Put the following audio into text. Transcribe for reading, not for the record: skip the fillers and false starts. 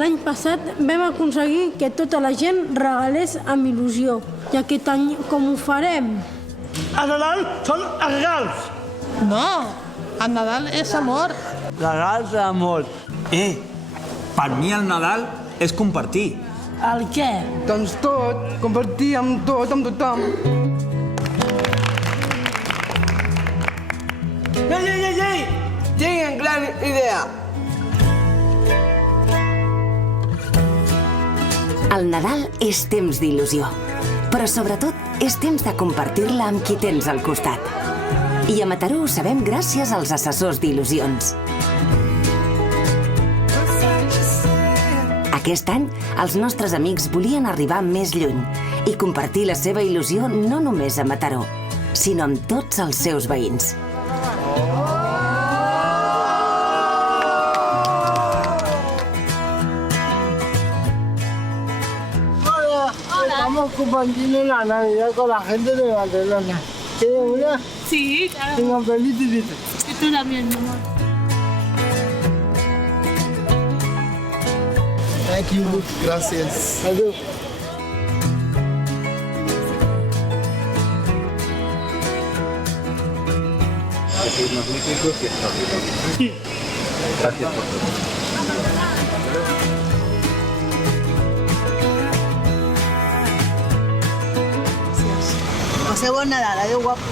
L'any passat vam aconseguir que tota la gent regalés amb il·lusió. I aquest any com ho farem? A Nadal són regals. No, el Nadal és amor. Regals d'amor. Per mi el Nadal és compartir. El què? Doncs tot, compartir amb tot, amb tothom. Ei! Tinc una gran idea. El Nadal és temps d'il·lusió, però sobretot és temps de compartir-la amb qui tens al costat. I a Mataró ho sabem gràcies als assessors d'il·lusions. Aquest any, els nostres amics volien arribar més lluny i compartir la seva il·lusió no només a Mataró, sinó amb tots els seus veïns. Estamos compartiendo la Navidad con la gente de Barcelona. ¿Quieres una? Sí, claro. Tengo feliz. Y tú también, mi amor. Thank you. Gracias. Adiós. Gracias por todo. Passeu bon Nadal, adéu guapo.